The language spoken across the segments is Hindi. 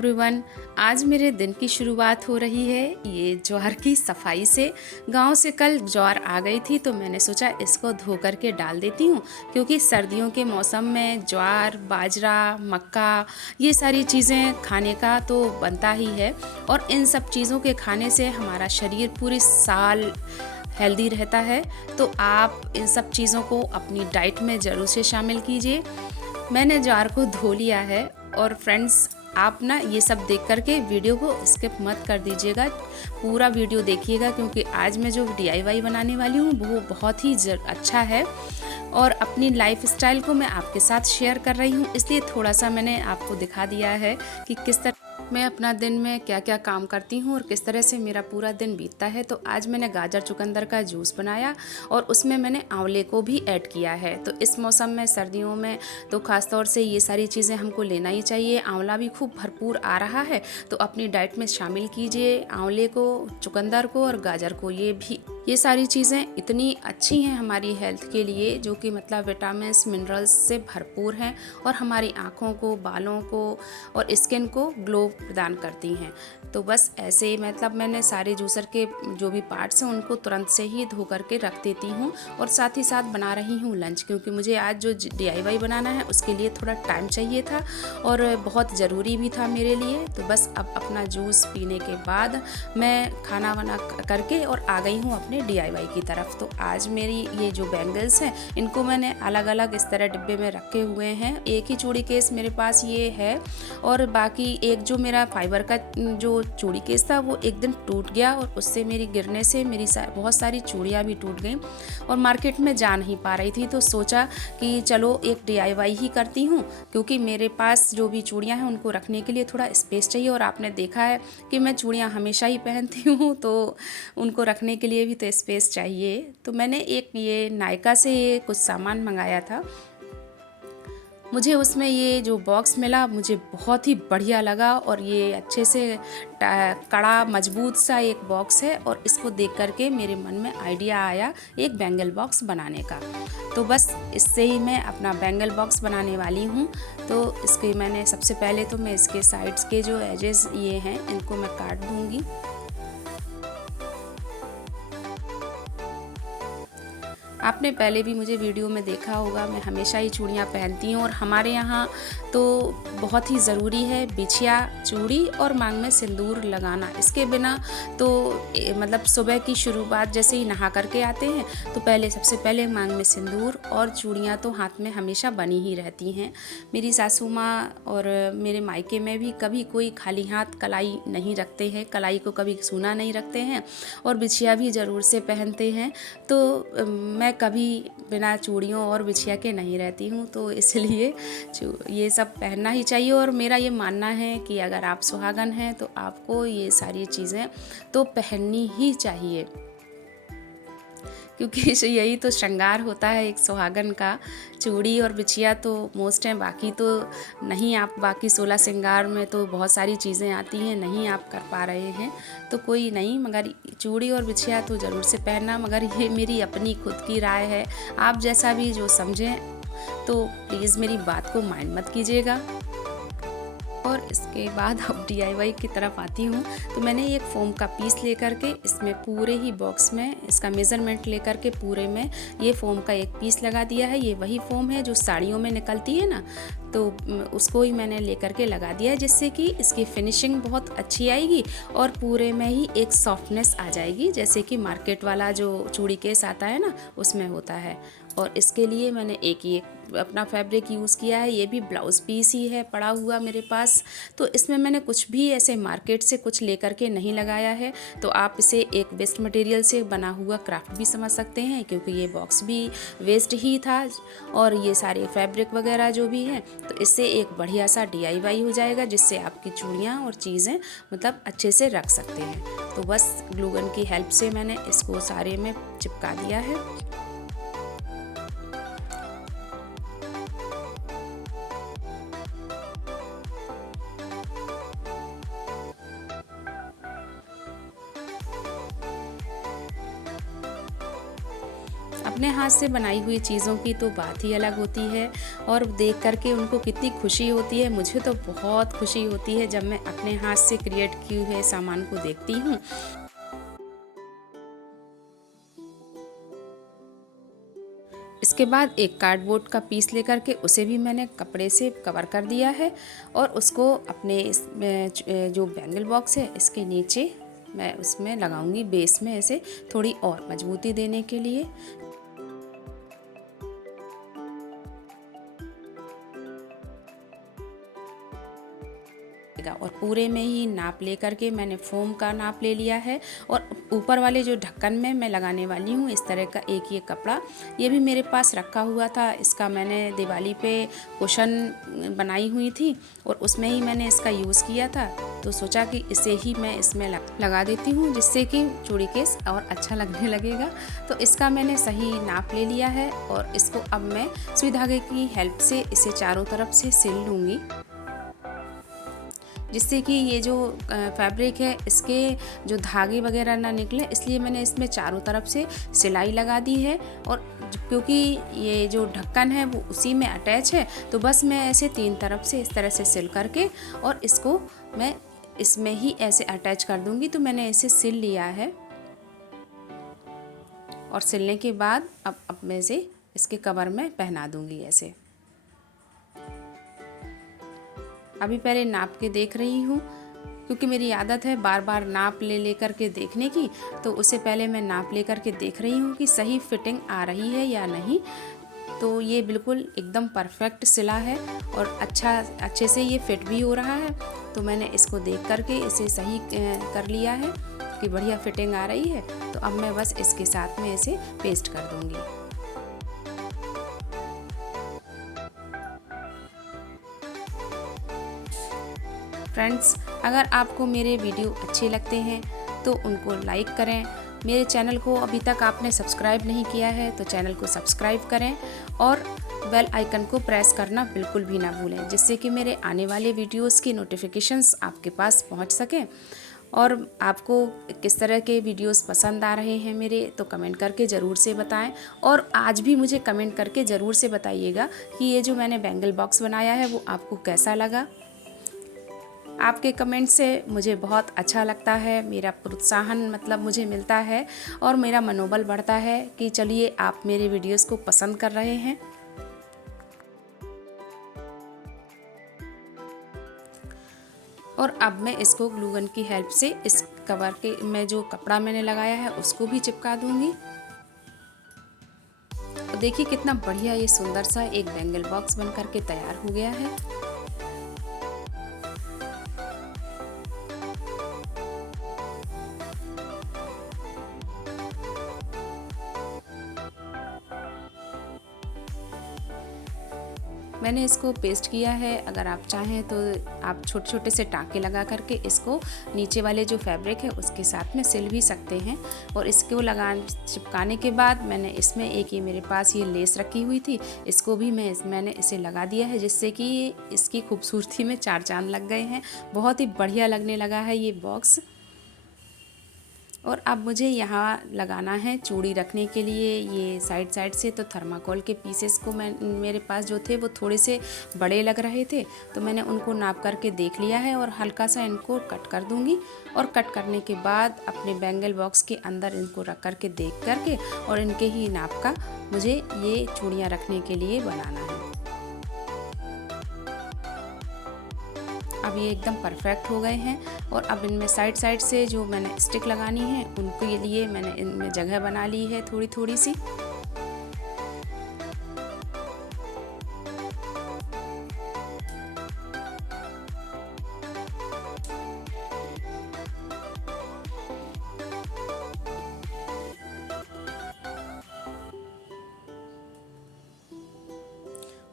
एवरीवन। आज मेरे दिन की शुरुआत हो रही है ये ज्वार की सफाई से। गांव से कल ज्वार आ गई थी तो मैंने सोचा इसको धो करके डाल देती हूँ, क्योंकि सर्दियों के मौसम में ज्वार, बाजरा, मक्का ये सारी चीज़ें खाने का तो बनता ही है। और इन सब चीज़ों के खाने से हमारा शरीर पूरी साल हेल्दी रहता है। तो आप इन सब चीज़ों को अपनी डाइट में ज़रूर से शामिल कीजिए। मैंने ज्वार को धो लिया है। और फ्रेंड्स, आप ना ये सब देख करके वीडियो को स्किप मत कर दीजिएगा, पूरा वीडियो देखिएगा, क्योंकि आज मैं जो DIY बनाने वाली हूँ वो बहुत ही अच्छा है और अपनी लाइफ स्टाइल को मैं आपके साथ शेयर कर रही हूँ, इसलिए थोड़ा सा मैंने आपको दिखा दिया है कि किस तरह मैं अपना दिन में क्या क्या काम करती हूँ और किस तरह से मेरा पूरा दिन बीतता है। तो आज मैंने गाजर चुकंदर का जूस बनाया और उसमें मैंने आंवले को भी ऐड किया है। तो इस मौसम में, सर्दियों में तो ख़ास तौर से ये सारी चीज़ें हमको लेना ही चाहिए। आंवला भी खूब भरपूर आ रहा है तो अपनी डाइट में शामिल कीजिए आंवले को, चुकंदर को और गाजर को। ये सारी चीज़ें इतनी अच्छी हैं हमारी हेल्थ के लिए, जो कि मतलब विटामिन मिनरल्स से भरपूर हैं और हमारी आँखों को, बालों को और स्किन को ग्लो प्रदान करती हैं। तो बस ऐसे ही मतलब मैंने सारे जूसर के जो भी पार्ट्स हैं उनको तुरंत से ही धो करके रख देती हूँ और साथ ही साथ बना रही हूँ लंच, क्योंकि मुझे आज जो DIY बनाना है उसके लिए थोड़ा टाइम चाहिए था और बहुत ज़रूरी भी था मेरे लिए। तो बस अब अपना जूस पीने के बाद मैं खाना वाना करके और आ गई हूँ अपने DIY की तरफ। तो आज मेरी ये जो बैंगल्स हैं इनको मैंने अलग अलग इस तरह डिब्बे में रखे हुए हैं। एक ही चूड़ी केस मेरे पास ये है और बाकी एक जो मेरा फाइबर का जो चूड़ी केस था वो एक दिन टूट गया और उससे मेरी गिरने से मेरी बहुत सारी चूड़ियाँ भी टूट गई और मार्केट में जा नहीं पा रही थी। तो सोचा कि चलो एक DIY ही करती हूँ, क्योंकि मेरे पास जो भी चूड़ियाँ हैं उनको रखने के लिए थोड़ा स्पेस चाहिए। और आपने देखा है कि मैं चूड़ियाँ हमेशा ही पहनती हूँ तो उनको रखने के लिए भी तो स्पेस चाहिए। तो मैंने एक ये नायका से कुछ सामान मंगाया था। मुझे उसमें ये जो बॉक्स मिला मुझे बहुत ही बढ़िया लगा और ये अच्छे से कड़ा मजबूत सा एक बॉक्स है और इसको देख करके मेरे मन में आइडिया आया एक बैंगल बॉक्स बनाने का। तो बस इससे ही मैं अपना बैंगल बॉक्स बनाने वाली हूँ। तो इसके मैंने सबसे पहले तो मैं इसके साइड्स के जो एजेस ये हैं इनको मैं काट दूँगी। आपने पहले भी मुझे वीडियो में देखा होगा, मैं हमेशा ही चूड़ियाँ पहनती हूँ और हमारे यहाँ तो बहुत ही ज़रूरी है बिछिया, चूड़ी और मांग में सिंदूर लगाना। इसके बिना तो मतलब सुबह की शुरुआत जैसे ही नहा करके आते हैं तो सबसे पहले मांग में सिंदूर और चूड़ियाँ तो हाथ में हमेशा बनी ही रहती हैं। मेरी सासू माँ और मेरे मायके में भी कभी कोई खाली हाथ कलाई नहीं रखते हैं, कलाई को कभी सूना नहीं रखते हैं और बिछिया भी ज़रूर से पहनते हैं। तो मैं कभी बिना चूड़ियों और बिछिया के नहीं रहती हूँ, तो इसलिए ये सब पहनना ही चाहिए। और मेरा ये मानना है कि अगर आप सुहागन हैं तो आपको ये सारी चीज़ें तो पहननी ही चाहिए, क्योंकि यही तो श्रृंगार होता है एक सुहागन का। चूड़ी और बिछिया तो मोस्ट हैं, बाकी तो नहीं। आप बाकी 16 श्रृंगार में तो बहुत सारी चीज़ें आती हैं, नहीं आप कर पा रहे हैं तो कोई नहीं, मगर चूड़ी और बिछिया तो ज़रूर से पहनना। मगर ये मेरी अपनी खुद की राय है, आप जैसा भी जो समझें तो प्लीज़ मेरी बात को माइंड मत कीजिएगा। और इसके बाद अब DIY की तरफ आती हूँ। तो मैंने एक फ़ोम का पीस लेकर के इसमें पूरे ही बॉक्स में इसका मेज़रमेंट लेकर के पूरे में ये फ़ोम का एक पीस लगा दिया है। ये वही फ़ोम है जो साड़ियों में निकलती है ना, तो उसको ही मैंने लेकर के लगा दिया है, जिससे कि इसकी फिनिशिंग बहुत अच्छी आएगी और पूरे में ही एक सॉफ्टनेस आ जाएगी, जैसे कि मार्केट वाला जो चूड़ी केस आता है ना उसमें होता है। और इसके लिए मैंने एक अपना फैब्रिक यूज़ किया है। ये भी ब्लाउज़ पीस ही है पड़ा हुआ मेरे पास, तो इसमें मैंने कुछ भी ऐसे मार्केट से कुछ लेकर के नहीं लगाया है। तो आप इसे एक वेस्ट मटेरियल से बना हुआ क्राफ्ट भी समझ सकते हैं, क्योंकि ये बॉक्स भी वेस्ट ही था और ये सारे फैब्रिक वगैरह जो भी हैं, तो इससे एक बढ़िया सा DIY हो जाएगा, जिससे आपकी चूड़ियाँ और चीज़ें मतलब अच्छे से रख सकते हैं। तो बस ग्लू गन की हेल्प से मैंने इसको सारे में चिपका दिया है। अपने हाथ से बनाई हुई चीज़ों की तो बात ही अलग होती है और देख कर के उनको कितनी खुशी होती है। मुझे तो बहुत खुशी होती है जब मैं अपने हाथ से क्रिएट किए हुए सामान को देखती हूँ। इसके बाद एक कार्डबोर्ड का पीस लेकर के उसे भी मैंने कपड़े से कवर कर दिया है और उसको अपने जो बैंगल बॉक्स है इसके नीचे मैं उसमें लगाऊंगी, बेस में ऐसे थोड़ी और मजबूती देने के लिए। और पूरे में ही नाप ले करके मैंने फोम का नाप ले लिया है और ऊपर वाले जो ढक्कन में मैं लगाने वाली हूँ इस तरह का एक ये कपड़ा, ये भी मेरे पास रखा हुआ था। इसका मैंने दिवाली पे कुशन बनाई हुई थी और उसमें ही मैंने इसका यूज़ किया था, तो सोचा कि इसे ही मैं इसमें लगा देती हूँ जिससे कि चूड़ी केस और अच्छा लगने लगेगा। तो इसका मैंने सही नाप ले लिया है और इसको अब मैं सुई धागे की हेल्प से इसे चारों तरफ से सिल लूँगी, जिससे कि ये जो फैब्रिक है इसके जो धागे वगैरह ना निकले, इसलिए मैंने इसमें चारों तरफ से सिलाई लगा दी है। और क्योंकि ये जो ढक्कन है वो उसी में अटैच है, तो बस मैं ऐसे 3 तरफ से इस तरह से सिल करके और इसको मैं इसमें ही ऐसे अटैच कर दूंगी। तो मैंने इसे सिल लिया है और सिलने के बाद अब मैं इसे इसके कवर में पहना दूंगी ऐसे। अभी पहले नाप के देख रही हूँ क्योंकि मेरी आदत है बार बार नाप ले कर के देखने की, तो उससे पहले मैं नाप ले कर के देख रही हूँ कि सही फिटिंग आ रही है या नहीं। तो ये बिल्कुल एकदम परफेक्ट सिला है और अच्छे से ये फिट भी हो रहा है। तो मैंने इसको देख कर के इसे सही कर लिया है कि बढ़िया फिटिंग आ रही है। तो अब मैं बस इसके साथ में इसे पेस्ट कर दूँगी। फ्रेंड्स, अगर आपको मेरे वीडियो अच्छे लगते हैं तो उनको लाइक करें। मेरे चैनल को अभी तक आपने सब्सक्राइब नहीं किया है तो चैनल को सब्सक्राइब करें और बेल आइकन को प्रेस करना बिल्कुल भी ना भूलें, जिससे कि मेरे आने वाले वीडियोस की नोटिफिकेशंस आपके पास पहुंच सकें। और आपको किस तरह के वीडियोस पसंद आ रहे हैं मेरे, तो कमेंट करके ज़रूर से बताएं। और आज भी मुझे कमेंट करके ज़रूर से बताइएगा कि ये जो मैंने बैंगल बॉक्स बनाया है वो आपको कैसा लगा। आपके कमेंट से मुझे बहुत अच्छा लगता है, मेरा प्रोत्साहन मतलब मुझे मिलता है और मेरा मनोबल बढ़ता है कि चलिए आप मेरे वीडियोस को पसंद कर रहे हैं। और अब मैं इसको ग्लू गन की हेल्प से इस कवर के में जो कपड़ा मैंने लगाया है उसको भी चिपका दूंगी। तो देखिए कितना बढ़िया ये सुंदर सा एक बैंगल बॉक्स बन करके तैयार हो गया है। मैंने इसको पेस्ट किया है। अगर आप चाहें तो आप छोटे छोटे से टाँके लगा करके इसको नीचे वाले जो फैब्रिक है उसके साथ में सिल भी सकते हैं। और इसको चिपकाने के बाद मैंने इसमें एक ये मेरे पास ये लेस रखी हुई थी, इसको भी मैंने इसे लगा दिया है, जिससे कि इसकी खूबसूरती में 4 चांद लग गए हैं। बहुत ही बढ़िया लगने लगा है ये बॉक्स। और अब मुझे यहाँ लगाना है चूड़ी रखने के लिए ये साइड से, तो थर्माकोल के पीसेस को मेरे पास जो थे वो थोड़े से बड़े लग रहे थे, तो मैंने उनको नाप करके देख लिया है और हल्का सा इनको कट कर दूंगी। और कट करने के बाद अपने बैंगल बॉक्स के अंदर इनको रख करके देख करके और इनके ही नाप का मुझे ये चूड़ियाँ रखने के लिए बनाना है। अब ये एकदम परफेक्ट हो गए हैं। और अब इनमें साइड से जो मैंने स्टिक लगानी है उनके लिए मैंने इनमें जगह बना ली है थोड़ी थोड़ी सी।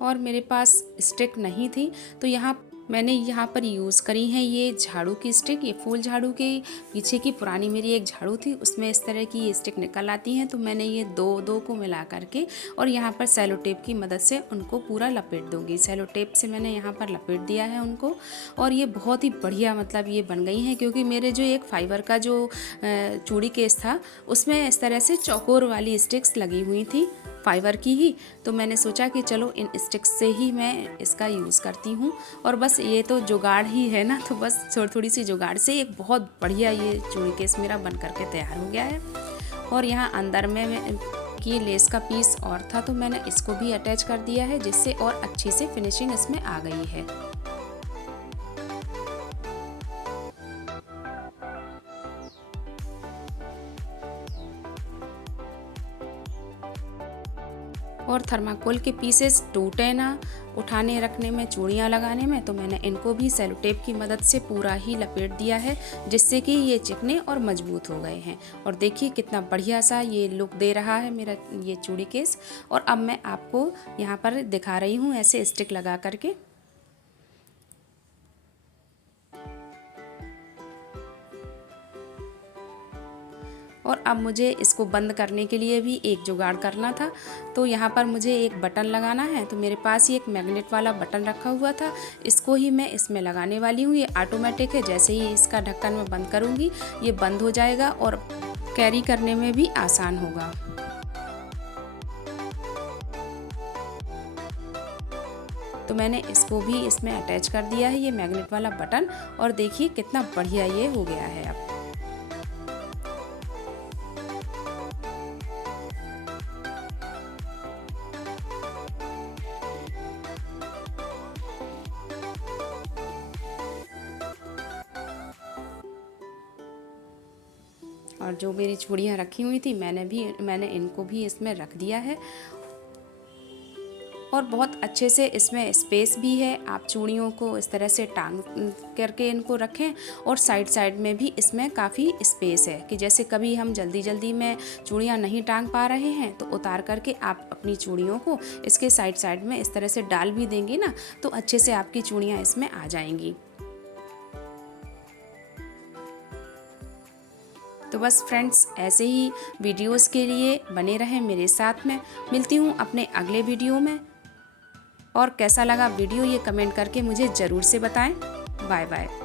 और मेरे पास स्टिक नहीं थी तो यहाँ मैंने यहाँ पर यूज़ करी हैं ये झाड़ू की स्टिक। ये फूल झाड़ू के पीछे की पुरानी मेरी एक झाड़ू थी, उसमें इस तरह की ये स्टिक निकल आती हैं। तो मैंने ये दो को मिला करके और यहाँ पर सेलो टेप की मदद से उनको पूरा लपेट दूँगी। सेलो टेप से मैंने यहाँ पर लपेट दिया है उनको और ये बहुत ही बढ़िया मतलब ये बन गई हैं, क्योंकि मेरे जो एक फाइबर का जो चूड़ी केस था उसमें इस तरह से चौकोर वाली स्टिक्स लगी हुई थी फाइबर की ही। तो मैंने सोचा कि चलो इन स्टिक्स से ही मैं इसका यूज़ करती हूँ। और बस ये तो जुगाड़ ही है ना, तो बस थोड़ी सी जुगाड़ से एक बहुत बढ़िया ये चूड़ी केस मेरा बन करके तैयार हो गया है। और यहाँ अंदर में कि लेस का पीस और था, तो मैंने इसको भी अटैच कर दिया है, जिससे और अच्छी से फिनिशिंग इसमें आ गई है। और थर्माकोल के पीसेस टूटे ना उठाने रखने में, चूड़ियाँ लगाने में, तो मैंने इनको भी सेलो टेप की मदद से पूरा ही लपेट दिया है, जिससे कि ये चिकने और मजबूत हो गए हैं। और देखिए कितना बढ़िया सा ये लुक दे रहा है मेरा ये चूड़ी केस। और अब मैं आपको यहाँ पर दिखा रही हूँ ऐसे स्टिक लगा करके। और अब मुझे इसको बंद करने के लिए भी एक जुगाड़ करना था। तो यहाँ पर मुझे एक बटन लगाना है, तो मेरे पास ही एक मैग्नेट वाला बटन रखा हुआ था, इसको ही मैं इसमें लगाने वाली हूँ। ये ऑटोमेटिक है, जैसे ही इसका ढक्कन मैं बंद करूँगी ये बंद हो जाएगा और कैरी करने में भी आसान होगा। तो मैंने इसको भी इसमें अटैच कर दिया है, ये मैग्नेट वाला बटन। और देखिए कितना बढ़िया ये हो गया है अब। और जो मेरी चूड़ियाँ रखी हुई थी मैंने इनको भी इसमें रख दिया है। और बहुत अच्छे से इसमें स्पेस भी है, आप चूड़ियों को इस तरह से टांग करके इनको रखें। और साइड साइड में भी इसमें काफ़ी स्पेस है कि जैसे कभी हम जल्दी जल्दी में चूड़ियाँ नहीं टांग पा रहे हैं, तो उतार करके आप अपनी चूड़ियों को इसके साइड साइड में इस तरह से डाल भी देंगे ना, तो अच्छे से आपकी चूड़ियाँ इसमें आ जाएंगी। तो बस फ्रेंड्स, ऐसे ही वीडियोस के लिए बने रहें मेरे साथ में। मिलती हूँ अपने अगले वीडियो में। और कैसा लगा वीडियो ये कमेंट करके मुझे ज़रूर से बताएं। Bye bye.